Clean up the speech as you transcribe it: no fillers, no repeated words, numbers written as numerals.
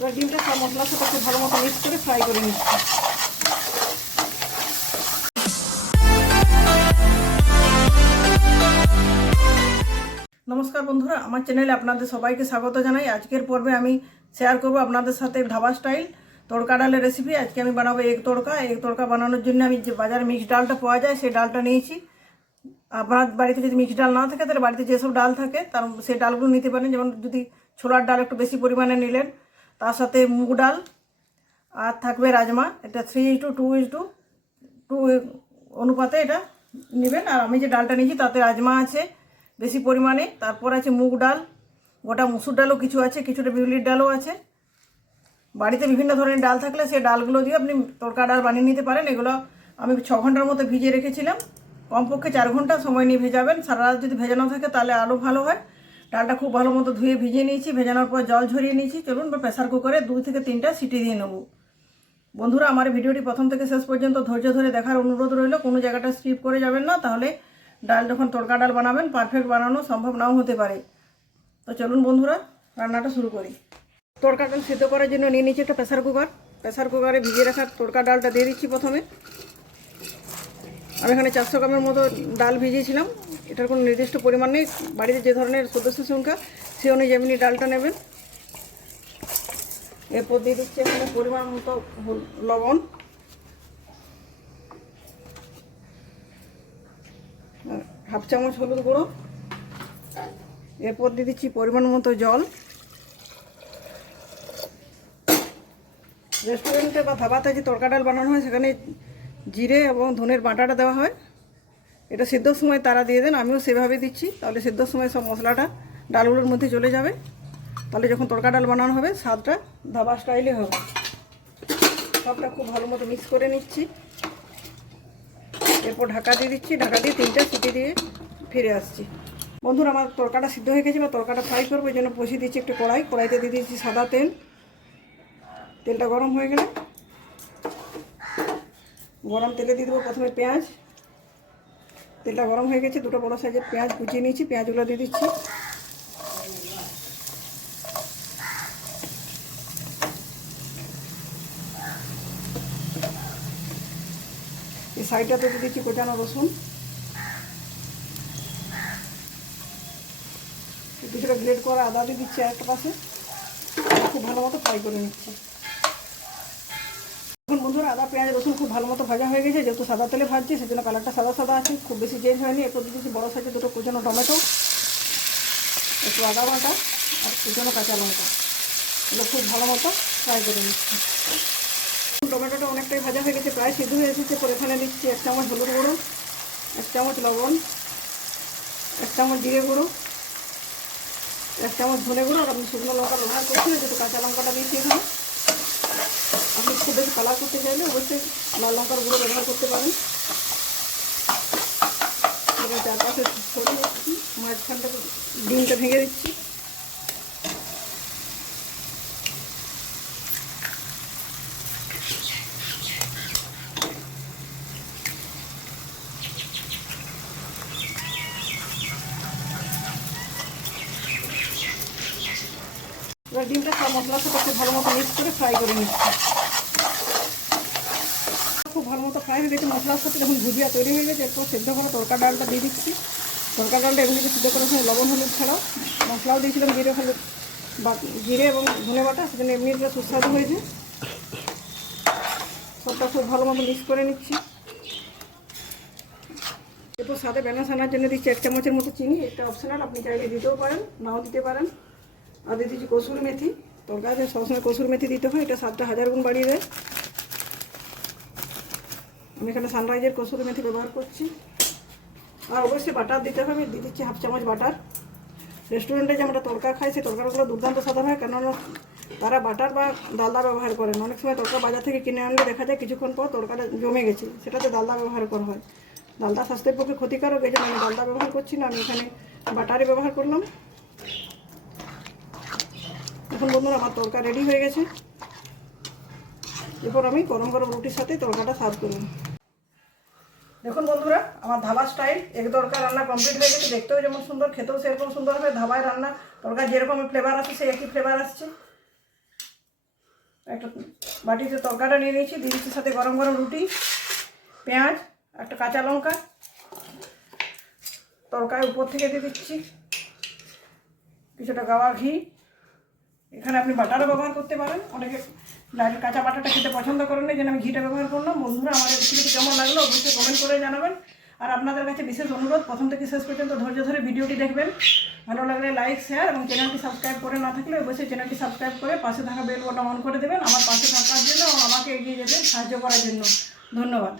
এবার ডিমটা সব মশলার সাথে খুব ভালো মতো মিক্স করে ফ্রাই করে নিচ্ছি। নমস্কার বন্ধুরা, আমার চ্যানেলে আপনাদের সবাইকে স্বাগত জানাই। আজকের পর্বে আমি শেয়ার করব আপনাদের সাথে ধাবা স্টাইল তড়কা ডালের রেসিপি। আজকে আমি বানাবো এগ তড়কা। এগ তড়কা বানানোর জন্য আমি যে বাজারে মিক্সড ডালটা পাওয়া যায় সেই ডালটা নিয়েছি। আপনার বাড়িতে যদি মিক্সড ডাল না থাকে তাহলে বাড়িতে যেসব ডাল থাকে তার সেই ডালগুলো নিতে পারেন। যেমন যদি ছোলার ডাল একটু বেশি পরিমাণে নিলেন, তার সাথে মুগ ডাল আর থাকবে রাজমা। এটা 3:2:2 অনুপাতে এটা নেবেন। আর আমি যে ডালটা নিয়েছি তাতে রাজমা আছে বেশি পরিমাণে, তারপর আছে মুগ ডাল, গোটা মুসুর ডালও কিছু আছে, কিছুটা বিউলির ডালও আছে। বাড়িতে বিভিন্ন ধরনের ডাল থাকলে সেই ডালগুলো দিয়ে আপনি তড়কা ডাল বানিয়ে নিতে পারেন। এগুলো আমি 6 ঘন্টার মতো ভিজিয়ে রেখেছিলাম। কমপক্ষে 4 ঘন্টা সময় নিয়ে ভেজাবেন। সারা রাত যদি ভেজানো থাকে তাহলে আরও ভালো হয়। ডালটা খুব ভালো মতো ধুয়ে ভিজিয়ে নিয়েছি। ভেজানোর পর জল ঝরিয়ে নিয়েছি। চলুন প্রেসার কুকারে 2 থেকে 3টা সিটি দিয়ে নেব। বন্ধুরা, আমার ভিডিওটি প্রথম থেকে শেষ পর্যন্ত ধৈর্য ধরে দেখার অনুরোধ রইল। কোনো জায়গাটা স্কিপ করে যাবেন না, তাহলে ডাল যখন তড়কা ডাল বানাবেন পারফেক্ট বানানো সম্ভব নাও হতে পারে। তো চলুন বন্ধুরা, রান্নাটা শুরু করি। তড়কা ডাল সিদ্ধ করার জন্য নিয়ে নিচ্ছি একটা প্রেসার কুকার। প্রেসার কুকারে ভিজিয়ে রাখা তড়কা ডালটা দিয়ে দিচ্ছি প্রথমে। আমি এখানে 400 গ্রামের মতো ডাল ভিজিয়েছিলাম। এটার কোনো নির্দিষ্ট পরিমাণ নেই, বাড়িতে যে ধরনের সদস্য সংখ্যা সে অনুযায়ী এমনি ডালটা নেবেন। এরপর দিয়ে দিচ্ছি এখানে পরিমাণ মতো লবণ, হাফ চামচ হলুদ গুঁড়ো। এরপর দিয়ে দিচ্ছি পরিমাণ মতো জল। রেস্টুরেন্টে বা ধাবাতে যে তড়কা ডাল বানানো হয় সেখানে জিরে এবং ধনের বাটাটা দেওয়া হয়। এটা সিদ্ধর সময় তারা দিয়ে দেন, আমিও সেভাবে দিচ্ছি। তাহলে সিদ্ধর সময় সব মশলাটা ডালগুলোর মধ্যে চলে যাবে। তাহলে যখন তড়কা ডাল বানানো হবে স্বাদটা ধাবা স্টাইলে হবে। সবটা খুব ভালো মতো মিক্স করে নিচ্ছি। এরপর ঢাকা দিয়ে দিচ্ছি। ঢাকা দিয়ে 3টা সিটি দিয়ে ফিরে আসছি। বন্ধুরা, আমার তড়কাটা সিদ্ধ হয়ে গেছে বা তড়কাটা ফ্রাই করবো, এই জন্য বসিয়ে দিচ্ছি একটু কড়াই। কড়াইতে দিয়ে দিচ্ছি সাদা তেল। তেলটা গরম হয়ে গেলে গরম তেলে দিয়ে দেবো প্রথমে পেঁয়াজ। তেলটা গরম হয়ে গেছে, 2টো বড়ো সাইজের পেঁয়াজ কুচিয়ে নিয়েছি। পেঁয়াজগুলো দিয়ে দিচ্ছি। এই সাইডটাতে দিয়ে দিচ্ছি কোচানো রসুন। কিছুটা গ্রেট করা আদা দিয়ে দিচ্ছি আরেকটা পাশে। খুব ভালো মতো ফ্রাই করে নিচ্ছি। এখন বন্ধুরা, আদা পেঁয়াজ রসুন খুব ভালো মতো ভাজা হয়ে গেছে। যেহেতু সাদা তেলে ভাজছি সেজন্য কালারটা সাদা সাদা আছে, খুব বেশি চেঞ্জ হয়নি। এরপর দিয়ে দিচ্ছি বড়ো সাইজে 2টো কুচানো টমেটো, একটু আদা বাটা আর কুচানো কাঁচা লঙ্কা। এগুলো খুব ভালো মতো ফ্রাই করে নিচ্ছি। টমেটোটা অনেকটাই ভাজা হয়ে গেছে, প্রায় সিদ্ধ হয়ে এসেছে। পরে এখানে দিচ্ছি 1 চামচ হলুদ গুঁড়ো, 1 চামচ লবণ, 1 চামচ জিরে গুঁড়ো, 1 চামচ ধনে গুঁড়ো। আর আপনি শুকনো লঙ্কা ব্যবহার করছেন, যেহেতু কাঁচা লঙ্কাটা দিচ্ছি এখানে। আপনি খুব বেশি কালার করতে চাইলে অবশ্যই লাল লঙ্কার গুঁড়ো ব্যবহার করতে পারেন। এবার চারপাশে ছড়িয়ে দিচ্ছি, মাঝখানটাকে ডিমটা ভেঙে দিচ্ছি। এবার ডিমটা সব মশলার সাথে খুব ভালো মতো মিক্স করে ফ্রাই করে নিচ্ছি। খুব ভালো মতো ফ্রাই হয়ে গেছে মশলার সাথে। যখন ভুজিয়া তৈরি হয়ে গেছে, এরপর সেদ্ধ করে তড়কা ডালটা দিয়ে দিচ্ছি। তড়কা ডালটা এমনিতে সিদ্ধ করার সময় লবণ হলুদ ছাড়াও মশলাও দিয়েছিলাম, জিরে এবং ধনে বাটা, সেজন্য এমনি এটা সুস্বাদু হয়েছে। সবটা খুব ভালো মতো মিক্স করে নিচ্ছি। এরপর সাথে ব্যালেন্স আনার জন্য দিচ্ছি 1 চামচের মতো চিনি। এটা অপশনাল, আপনি চাইলে দিতেও পারেন, নাও দিতে পারেন। আর দিয়ে দিচ্ছি কসুরি মেথি। তরকারিতে সবসময় কসুরি মেথি দিতে হয়, এটা স্বাদটা 1000 গুণ বাড়িয়ে দেয়। আমি এখানে সানরাইজের কসুরি মেথি ব্যবহার করছি। আর অবশ্যই বাটার দিতে হবে, দিয়ে দিচ্ছি 1/2 চামচ বাটার। রেস্টুরেন্টে যে আমরা তরকা খাই সেই তরকাগুলো দুর্দান্ত স্বাদ হয়, কেননা তারা বাটার বা ডালদা ব্যবহার করেন। অনেক সময় তরকা বাজার থেকে কিনে আনলে দেখা যায় কিছুক্ষণ পর তরকাটা জমে গেছে, সেটাতে ডালদা ব্যবহার করা হয়। ডালদা স্বাস্থ্যের পক্ষে ক্ষতিকারক, এই জন্য আমি ডালদা ব্যবহার করছি না, আমি এখানে বাটারই ব্যবহার করলাম। এখন বন্ধুরা, আমার তরকা রেডি হয়ে গেছে। এরপর আমি গরম গরম রুটির সাথে তরকাটা সার্ভ করলাম। দেখুন বন্ধুরা, আমার ধাবা স্টাইল এগ তরকা রান্না কমপ্লিট হয়ে গেছে। দেখতেও যেমন সুন্দর, খেতেও সেরকম সুন্দর হবে। ধাবায় রান্না তরকা যেরকম ফ্লেভার আসছে সেই একই ফ্লেভার আসছে। একটা বাটিতে তরকাটা নিয়ে নিয়েছি, দিয়ে দিচ্ছি সাথে গরম গরম রুটি, পেঁয়াজ, একটা কাঁচা লঙ্কা, তরকারি উপর থেকে দিয়ে দিচ্ছি কিছুটা গাওয়া ঘি। এখানে আপনি বাটারও ব্যবহার করতে পারেন, অনেকে ডাইরেক্ট কাঁচা বাটারটা খেতে পছন্দ করেন না, যেন আমি ঘিটা ব্যবহার করলাম। বন্ধুরা, আমার রেসিপিটি কেমন লাগলো অবশ্যই কমেন্ট করে জানাবেন। আর আপনাদের কাছে বিশেষ অনুরোধ, প্রথম থেকে শেষ পর্যন্ত ধৈর্য ধরে ভিডিওটি দেখবেন। ভালো লাগলে লাইক, শেয়ার এবং চ্যানেলটি সাবস্ক্রাইব করে না থাকলে অবশ্যই চ্যানেলটি সাবস্ক্রাইব করে পাশে থাকা বেল বাটন অন করে দেবেন, আমার পাশে থাকার জন্য এবং আমাকে এগিয়ে যেতে সাহায্য করার জন্য। ধন্যবাদ।